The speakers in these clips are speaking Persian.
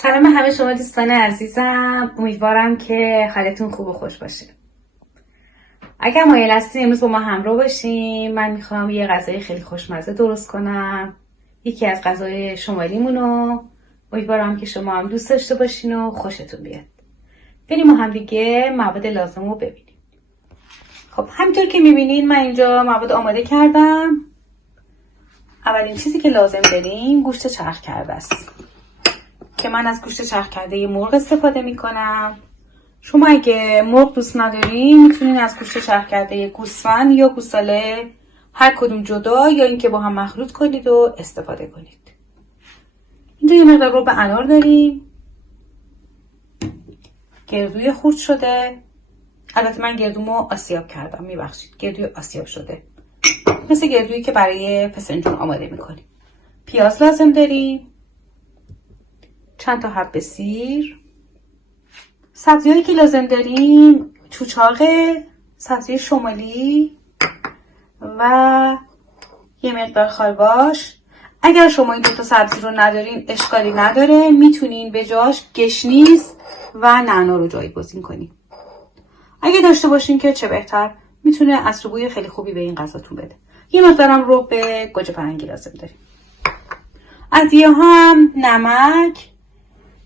سلام همه شما دوستان عزیزم، امیدوارم که حالتون خوب و خوش باشه. اگر مایل هستین امروز با ما همراه باشیم، من میخوام یه غذای خیلی خوشمزه درست کنم. یکی از غذای شمالیمونو امیدوارم که شما هم دوست داشته باشین و خوشتون بیاد. بریم ما هم دیگه مواد لازم رو ببینیم. خب همینطور که میبینین من اینجا مواد آماده کردم. اولین چیزی که لازم داریم گوشت چرخ کرده است که من از گوشت چرخ کرده مرغ استفاده میکنم. شما اگه مرغ دوست ندارین میتونین از گوشت چرخ کرده گوسفند یا گوساله هر کدوم جدا یا اینکه با هم مخلوط کنید و استفاده کنید. اینجا یه مقدار رب انار داریم، گردوی خرد شده. البته من گردومو آسیاب کردم، میبخشید، گردوی آسیاب شده مثل گردویی که برای فسنجون آماده میکنیم. پیاز لازم داریم، چند تا حب سیر. سبزی‌هایی که لازم داریم چوچاق، سبزی شمالی و یه مقدار خالباش. اگر شما این دوتا سبزی رو ندارین اشکالی نداره، میتونین به جاش گشنیز و نعنا رو جایگزین کنین. اگه داشته باشین که چه بهتر، میتونه عطر بوی خیلی خوبی به این غذاتون بده. یه مقدارم رو به گوجه فرنگی لازم داریم. ادویه هم نمک،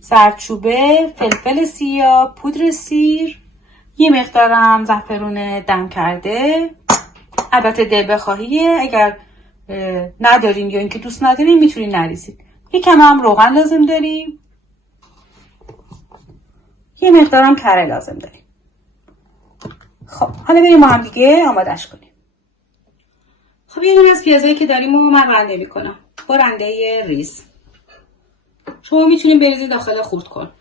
زردچوبه، فلفل سیاه، پودر سیر، یه مقدارم زعفرون دم کرده. البته دل بخواهیه، اگر ندارین یا اینکه دوست ندارین میتونین نریزید. یکم هم روغن لازم داریم، یه مقدارم کره لازم داریم. خب حالا بریم ما هم دیگه آمادش کنیم. خب یه دونه از پیازایی که داریم رو من رنده میکنم با رنده ریز. شما میتونین بریزید داخل خورد کن.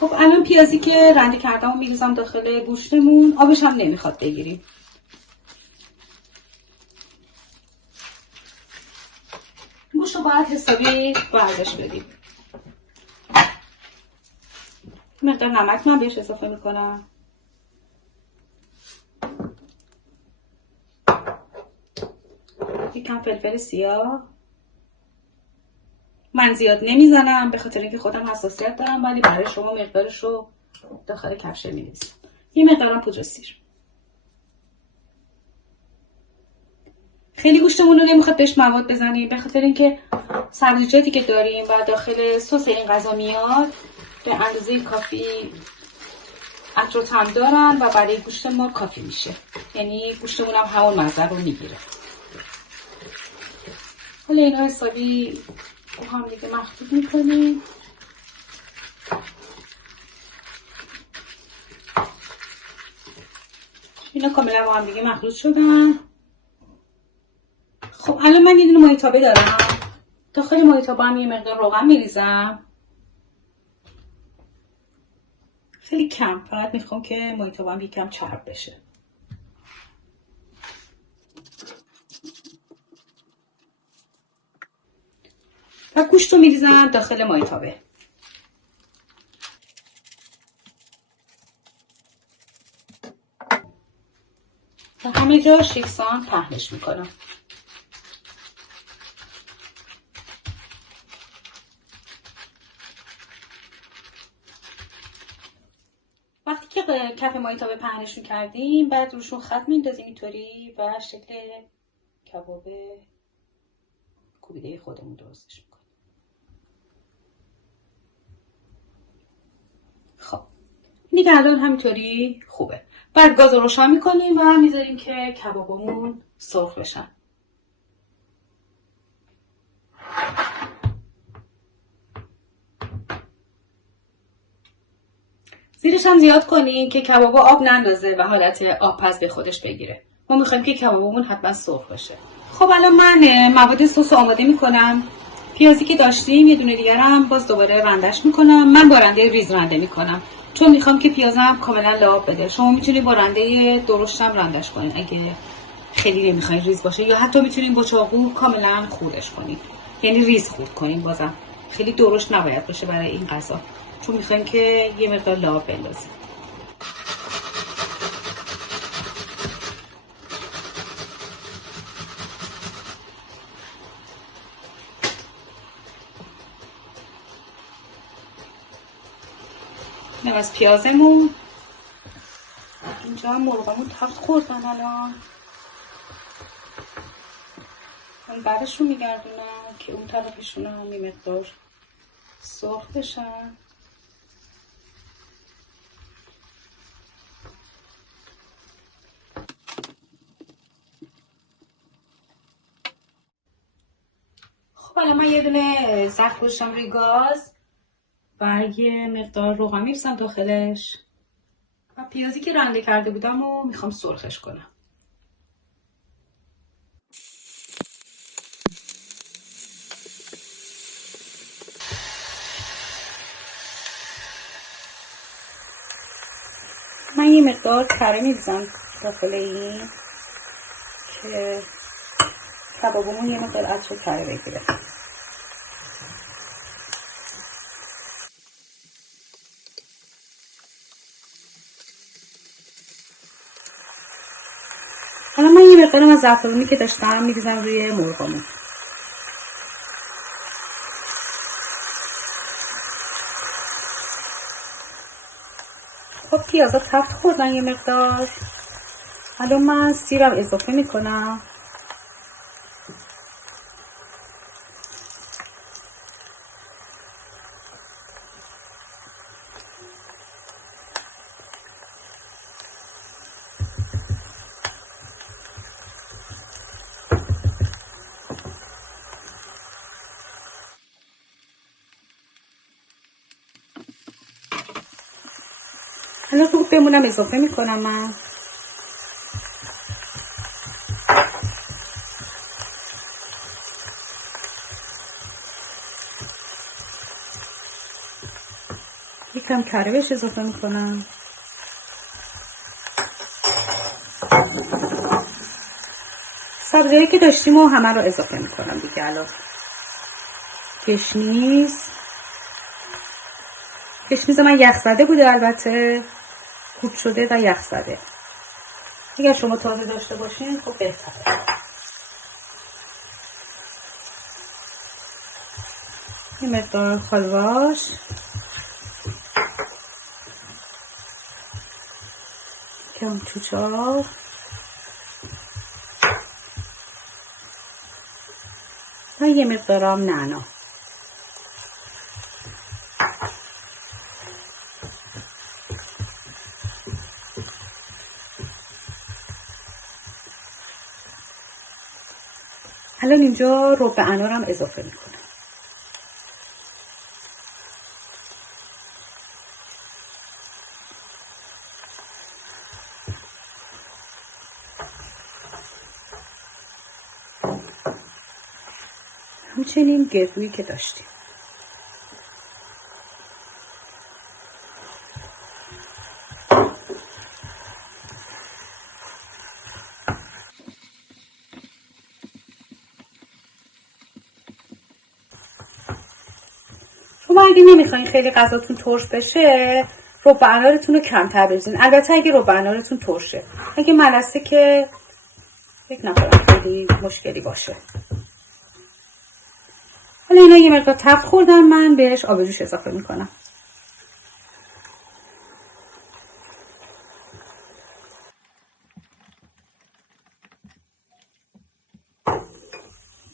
خب الان پیازی که رنده کردم رو میریزم داخل گوشتمون. آبش هم نمیخواد بگیریم. گوشت رو باید حسابی برداشت بدیم. مقدار نمک من بهش اضافه میکنم. یکم فلفل سیاه. من زیاد نمیزنم به خاطر اینکه خودم حساسیت دارم، ولی برای شما مقدارش رو داخل کفشه میریزم. یه مقدارم پودر سیر. خیلی گوشتمون رو نمیخواد بهش مواد بزنیم به خاطر اینکه سبزیجاتی که داریم و داخل سس این غذا میاد به اندازه کافی عطر و طعم دارن و برای گوشت ما کافی میشه، یعنی گوشتمون هم همون مزه رو میگیره. حالا اینا حسابی با هم دیگه مخلوط میکنیم. اینا کاملا با هم دیگه مخلوط شدن. خب الان من یه دونه مایتابه دارم. داخل مایتابه هم یه مقدار روغن میریزم، خیلی کم، فقط میخوام که مایتابه هم یکم چرب بشه. و گوشت رو میریزم داخل مایتابه. و همه جاش یکسان پهنش میکنم. وقتی که کف مایتابه پهنشون کردیم بعد روشون خط میندازیم اینطوری و شکل کباب کوبیده خودمون درستش میکنیم. خب دیگه الان همینطوری خوبه. بعد گاز رو روشن میکنیم و میذاریم که کبابمون سرخ بشن. زیرش هم زیاد کنین که کبابا آب نندازه و حالت آبپز به خودش بگیره. ما میخوایم که کبابمون حتما سرخ بشه. خب الان من مواد سس آماده میکنم. پیازی که داشتیم یه دونه دیگرم باز دوباره رندش میکنم. من با رنده ریز رنده میکنم چون میخوام که پیازم کاملا لعاب بده. شما میتونید با رنده درشتم رندش کنین اگه خیلی نمیخواین ریز باشه، یا حتی میتونین با چاقو کاملا خردش کنین، یعنی ریز خرد کنین. بازم خیلی درشت نباید باشه برای این غذا چون میخوایم که یه مقدار لعاب بندازیم. اینم از پیازمون. اینجا مرغمون تفت خوردن الان. من بعدش رو میگردونم که اون طرفشون هم یه مقدار سرخ بشن. خب الان من یه دونه ظرف گذاشتم روی گاز و یه مقدار روغن می‌ریزم داخلش و پیازی که رنده کرده بودم رو میخوام سرخش کنم. من یه مقدار کره می‌ریزم داخل این که کبابمون یه مقدار عطر کره بگیره. حالا من یه مقدارم از زعفرونی که داشتم می‌ریزم روی مرغمون. خب پیازا تفت خوردن یه مقدار. الان من سیرم اضافه میکنم. حالا خوب بمونم اضافه میکنم من. یکم کره بهش اضافه میکنم. سبزی‌هایی که داشتیم و همه رو اضافه میکنم دیگه. الان گشنیز من یخ زده بوده، البته کوب شده و یخ زده. اگر شما تازه داشته باشین خب بهتره. یه مقدار خالواش، کم چوچار و یه مقدارم نعنا. الان اینجا رب انارم اضافه میکنم. همچنین گردویی که داشتیم. شما اگه نمیخواین خیلی غذاتون ترش بشه رب انارتون رو کمتر بریزین. البته اگه رب انارتون ترشه، اگه ملسه که فکر نکنم خیلی مشکلی باشه. حالا اینا یه مقدار تفت خوردن، من بهش آب جوش اضافه میکنم.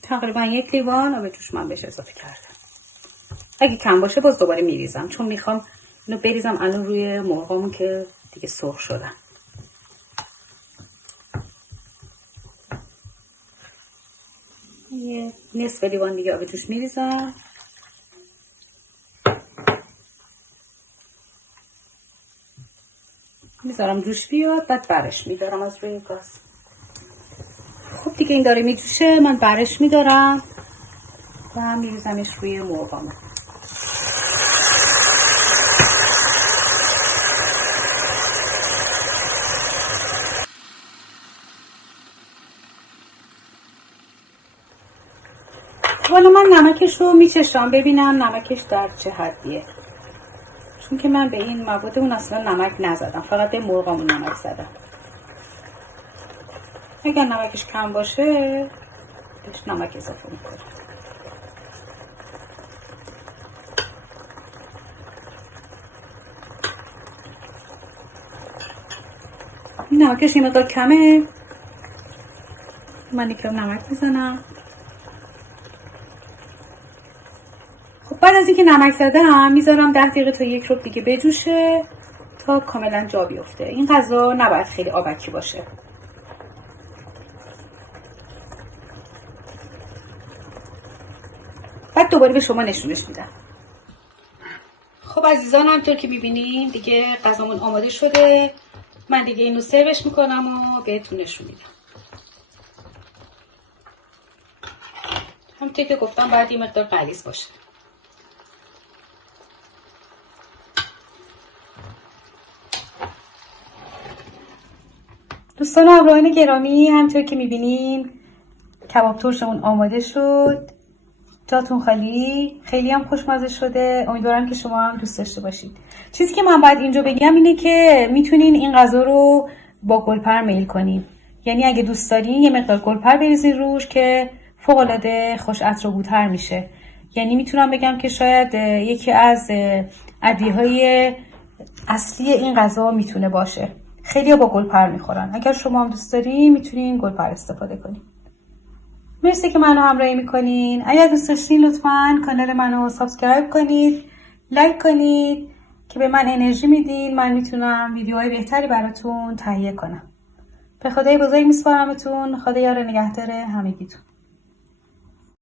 تقریبا 1 لیوان آب جوش من بهش اضافه کردم. اگه کم باشه باز دوباره میریزم، چون میخوام اینو بریزم الان روی مرغامون که دیگه سرخ شدن. یه نصف لیوان دیگه آب جوش میریزم. میذارم جوش بیاد، بعد برش میدارم از روی گاز. خب دیگه این داره میجوشه، من برش میدارم و میریزمش روی مرغامون. حالا من نمکش رو میچشم ببینم نمکش در چه حدیه، چون که من به این مواد اون اصلا نمک نزدم، فقط به مرغامون نمک زدم. اگر نمکش کم باشه بهش نمک اضافه میکنم. نمکش یه مقدار کمه، من یکم نمک میزنم. خب بعد از اینکه نمک زدم میذارم 10 دقیقه تا 1 ربع دیگه بجوشه تا کاملا جا بیفته. این غذا نباید خیلی آبکی باشه. بعد دوباره به شما نشونش میدم. خب عزیزان، همطور که میبینین دیگه غذامون آماده شده. من دیگه اینو سروش میکنم و بهتون نشون میدم. همونطور که گفتم باید یه مقدار غلیظ باشه. دوستان و همراهان گرامی، همونطور که میبینین کباب ترشمون آماده شد. جاتون خالی، خیلی هم خوشمزه شده. امیدوارم که شما هم دوست داشته باشید. چیزی که من باید اینجا بگم اینه که میتونین این غذا رو با گلپر میل کنین. یعنی اگه دوست دارین یه مقدار گلپر بریزین روش که فوق العاده خوش عطر و بوتر میشه. یعنی میتونم بگم که شاید یکی از ادویه‌های اصلی این غذا میتونه باشه. خیلی‌ها با گلپر میخورن. اگر شما هم دوست دارین میتونین گلپر استفاده کنین. مرسی که منو همراهی میکنین. اگر دوست داشتین لطفاً کانال منو سابسکرایب کنید، لایک کنید که به من انرژی میدین. من میتونم ویدیوهای بهتری براتون تهیه کنم. به خدای بزرگ میسپارمتون. خدا یار نگهدار همگیتون.